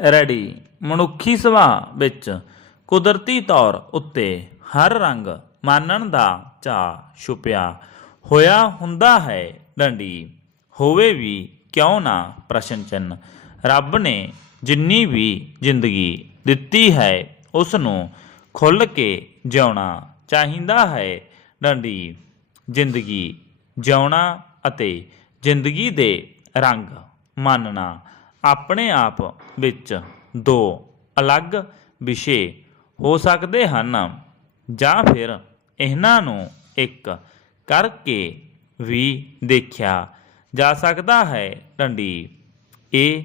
Ready. ਮਨੁੱਖੀ ਸੁਭਾਅ ਵਿੱਚ ਕੁਦਰਤੀ ਤੌਰ ਉੱਤੇ ਹਰ ਰੰਗ ਮਾਨਣ ਦਾ ਚਾਅ ਛੁਪਿਆ ਹੋਇਆ ਹੁੰਦਾ ਹੈ ਡੰਡੀ। ਹੋਵੇ ਵੀ ਕਿਉਂ ਨਾ ਪ੍ਰਸ਼ਨ ਚਿੰਨ ਰੱਬ ਨੇ ਜਿੰਨੀ ਵੀ ਜ਼ਿੰਦਗੀ ਦਿੱਤੀ ਹੈ ਉਸ ਨੂੰ ਖੁੱਲ੍ਹ ਕੇ ਜਿਉਣਾ ਚਾਹੀਦਾ ਹੈ ਡੰਡੀ। ਜ਼ਿੰਦਗੀ ਜਿਉਣਾ ਅਤੇ ਜ਼ਿੰਦਗੀ ਦੇ ਰੰਗ ਮੰਨਣਾ ਆਪਣੇ ਆਪ ਵਿੱਚ ਦੋ ਅਲੱਗ ਵਿਸ਼ੇ ਹੋ ਸਕਦੇ ਹਨ ਜਾਂ ਫਿਰ ਇਹਨਾਂ ਨੂੰ ਇੱਕ ਕਰਕੇ ਵੀ ਦੇਖਿਆ ਜਾ ਸਕਦਾ ਹੈ। ਡੰਡੀ ਇਹ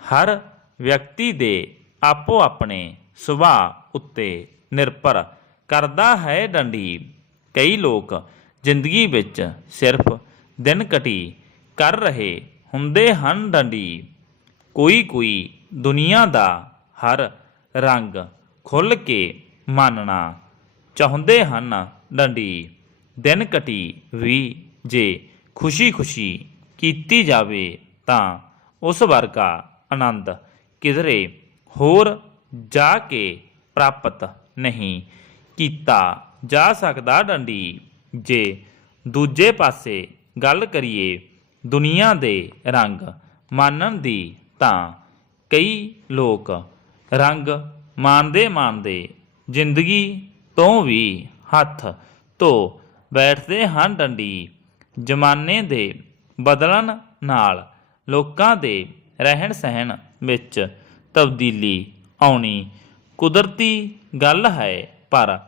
ਹਰ ਵਿਅਕਤੀ ਦੇ ਆਪੋ ਆਪਣੇ ਸੁਭਾਅ ਉੱਤੇ ਨਿਰਭਰ ਕਰਦਾ ਹੈ। ਡੰਡੀ ਕਈ ਲੋਕ ਜ਼ਿੰਦਗੀ ਵਿੱਚ ਸਿਰਫ ਦਿਨ ਕਟੀ ਕਰ ਰਹੇ ਹੁੰਦੇ ਹਨ। ਡੰਡੀ ਕੋਈ ਕੋਈ ਦੁਨੀਆ ਦਾ ਹਰ ਰੰਗ ਖੁੱਲ੍ਹ ਕੇ ਮੰਨਣਾ ਚਾਹੁੰਦੇ ਹਨ ਡੰਡੀ। ਦਿਨ ਕਟੀ ਵੀ ਜੇ ਖੁਸ਼ੀ-ਖੁਸ਼ੀ ਕੀਤੀ ਜਾਵੇ ਤਾਂ ਉਸ ਵਰਗਾ ਆਨੰਦ ਕਿਧਰੇ ਹੋਰ ਜਾ ਕੇ ਪ੍ਰਾਪਤ ਨਹੀਂ ਕੀਤਾ ਜਾ ਸਕਦਾ ਡੰਡੀ। ਜੇ ਦੂਜੇ ਪਾਸੇ ਗੱਲ ਕਰੀਏ ਦੁਨੀਆ ਦੇ ਰੰਗ ਮਾਨਣ ਦੀ ਤਾਂ ਕਈ ਲੋਕ ਰੰਗ ਮਾਣਦੇ ਮਾਣਦੇ ਜ਼ਿੰਦਗੀ ਤੋਂ ਵੀ ਹੱਥ ਧੋ ਬੈਠਦੇ ਹਨ ਡੰਡੀ ਜ਼ਮਾਨੇ ਦੇ ਬਦਲਣ ਨਾਲ ਲੋਕਾਂ ਦੇ ਰਹਿਣ ਸਹਿਣ ਵਿੱਚ ਤਬਦੀਲੀ ਆਉਣੀ ਕੁਦਰਤੀ ਗੱਲ ਹੈ। ਪਰ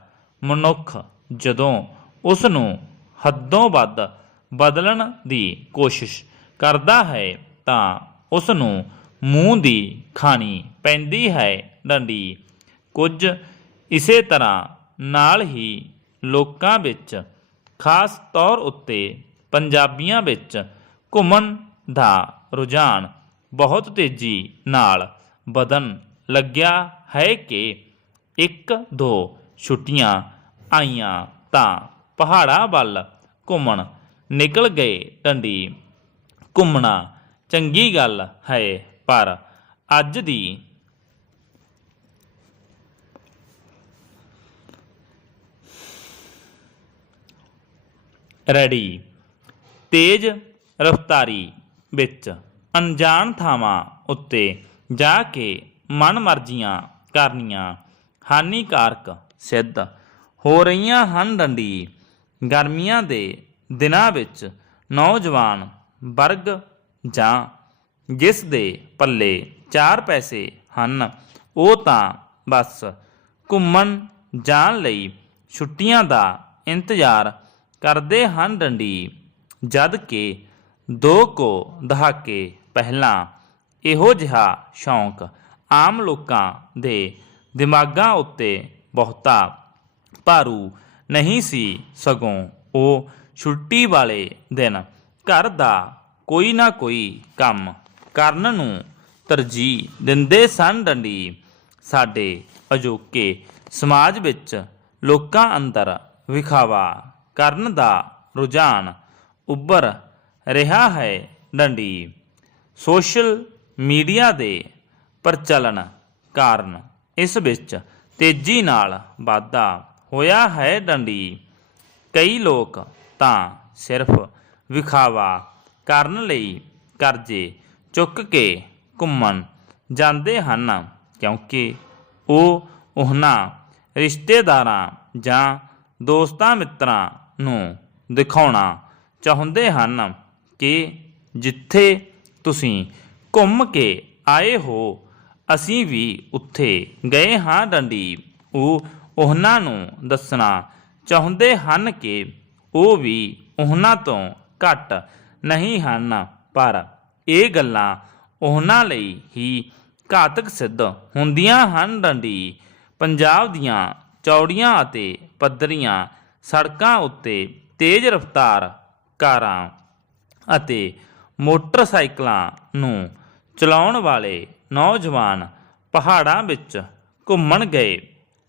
ਮਨੁੱਖ ਜਦੋਂ ਉਸ ਨੂੰ ਹੱਦੋਂ ਵੱਧ ਬਦਲਣ ਦੀ ਕੋਸ਼ਿਸ਼ ਕਰਦਾ ਹੈ ਤਾਂ ਉਸ ਨੂੰ ਮੂੰਹ ਦੀ ਖਾਣੀ ਪੈਂਦੀ ਹੈ ਡੰਡੀ। ਕੁਝ ਇਸੇ ਤਰ੍ਹਾਂ ਨਾਲ ਹੀ ਲੋਕਾਂ ਵਿੱਚ, ਖਾਸ ਤੌਰ ਉੱਤੇ ਪੰਜਾਬੀਆਂ ਵਿੱਚ ਘੁੰਮਣ ਦਾ ਰੁਝਾਨ ਬਹੁਤ ਤੇਜ਼ੀ ਨਾਲ ਵਧਣ ਲੱਗਿਆ ਹੈ ਕਿ ਇੱਕ ਦੋ ਛੁੱਟੀਆਂ ਆਈਆਂ ਤਾਂ ਪਹਾੜਾਂ ਵੱਲ ਘੁੰਮਣ ਨਿਕਲ ਗਏ। ਡੰਡੀ, ਘੁੰਮਣਾ ਚੰਗੀ ਗੱਲ ਹੈ। ਪਰ ਅੱਜ ਦੀ ਰੈਡੀ ਤੇਜ਼ ਰਫ਼ਤਾਰੀ ਵਿੱਚ ਅਣਜਾਣ ਥਾਵਾਂ ਉੱਤੇ ਜਾ ਕੇ ਮਨਮਰਜ਼ੀਆਂ ਕਰਨੀਆਂ ਹਾਨੀਕਾਰਕ ਸਿੱਧ ਹੋ ਰਹੀਆਂ ਹਨ ਡੰਡੀ। ਗਰਮੀਆਂ ਦੇ ਦਿਨਾਂ ਵਿੱਚ ਨੌਜਵਾਨ ਵਰਗ ਜਾਂ ਜਿਸ ਦੇ ਪੱਲੇ ਚਾਰ ਪੈਸੇ ਹਨ, ਉਹ ਤਾਂ ਬਸ ਘੁੰਮਣ ਜਾਣ ਲਈ ਛੁੱਟੀਆਂ ਦਾ ਇੰਤਜ਼ਾਰ ਕਰਦੇ ਹਨ ਡੰਡੀ, ਜਦ ਕਿ ਦੋ ਕੋ ਦਹਾਕੇ ਪਹਿਲਾਂ ਇਹੋ ਜਿਹਾ ਸ਼ੌਂਕ ਆਮ ਲੋਕਾਂ ਦੇ ਦਿਮਾਗਾਂ ਉੱਤੇ ਬਹੁਤਾ ਭਾਰੂ ਨਹੀਂ ਸੀ ਸਗੋਂ ਉਹ ਛੁੱਟੀ ਵਾਲੇ ਦਿਨ ਘਰ ਦਾ ਕੋਈ ਨਾ ਕੋਈ ਕੰਮ ਕਰਨ ਨੂੰ ਤਰਜੀਹ ਦਿੰਦੇ ਸਨ ਡੰਡੀ। ਸਾਡੇ ਅਜੋਕੇ ਸਮਾਜ ਵਿੱਚ ਲੋਕਾਂ ਅੰਦਰ ਵਿਖਾਵਾ ਕਰਨ ਦਾ ਰੁਝਾਨ ਉੱਭਰ ਰਿਹਾ ਹੈ ਡੰਡੀ। ਸੋਸ਼ਲ ਮੀਡੀਆ ਦੇ ਪ੍ਰਚਲਨ ਕਾਰਨ ਇਸ ਵਿੱਚ ਤੇਜ਼ੀ ਨਾਲ ਵਾਧਾ ਹੋਇਆ ਹੈ ਡੰਡੀ। ਕਈ ਲੋਕ ਤਾਂ ਸਿਰਫ ਵਿਖਾਵਾ ਕਰਨ ਲਈ ਕਰਜ਼ੇ ਚੁੱਕ ਕੇ ਘੁੰਮਣ ਜਾਂਦੇ ਹਨ, ਕਿਉਂਕਿ ਉਹ ਉਹਨਾਂ ਰਿਸ਼ਤੇਦਾਰਾਂ ਜਾਂ ਦੋਸਤਾਂ ਮਿੱਤਰਾਂ ਨੂੰ ਦਿਖਾਉਣਾ ਚਾਹੁੰਦੇ ਹਨ ਕਿ ਜਿੱਥੇ ਤੁਸੀਂ ਘੁੰਮ ਕੇ ਆਏ ਹੋ, ਅਸੀਂ ਵੀ ਉੱਥੇ ਗਏ ਹਾਂ। ਡੰਡੀ, ਉਹ ਉਹਨਾਂ ਨੂੰ ਦੱਸਣਾ ਚਾਹੁੰਦੇ ਹਨ ਕਿ ਉਹ ਵੀ ਉਹਨਾਂ ਤੋਂ ਘੱਟ ਨਹੀਂ ਹਨ, ਪਰ ਇਹ ਗੱਲਾਂ ਉਹਨਾਂ ਲਈ ਹੀ ਘਾਤਕ ਸਿੱਧ ਹੁੰਦੀਆਂ ਹਨ, ਡੰਡੀ। ਪੰਜਾਬ ਦੀਆਂ ਚੌੜੀਆਂ ਅਤੇ ਪੱਧਰੀਆਂ ਸੜਕਾਂ ਉੱਤੇ ਤੇਜ਼ ਰਫ਼ਤਾਰ ਕਾਰਾਂ ਅਤੇ ਮੋਟਰਸਾਈਕਲਾਂ ਨੂੰ ਚਲਾਉਣ ਵਾਲੇ ਨੌਜਵਾਨ ਪਹਾੜਾਂ ਵਿੱਚ ਘੁੰਮਣ ਗਏ।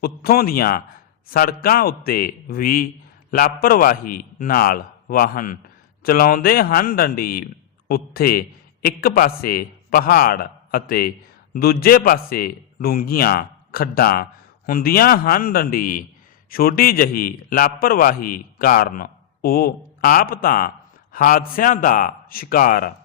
ਉੱਥੋਂ ਦੀਆਂ ਸੜਕਾਂ ਉੱਤੇ ਵੀ ਲਾਪਰਵਾਹੀ ਨਾਲ ਵਾਹਨ ਚਲਾਉਂਦੇ ਹਨ, ਡੰਡੀ। ਉੱਥੇ ਇੱਕ ਪਾਸੇ ਪਹਾੜ ਅਤੇ ਦੂਜੇ ਪਾਸੇ ਡੂੰਘੀਆਂ ਖੱਡਾਂ ਹੁੰਦੀਆਂ ਹਨ ਡੰਡੀ। ਛੋਟੀ ਜਹੀ ਲਾਪਰਵਾਹੀ ਕਾਰਨ ਉਹ ਆਪ ਤਾਂ ਹਾਦਸਿਆਂ ਦਾ ਸ਼ਿਕਾਰ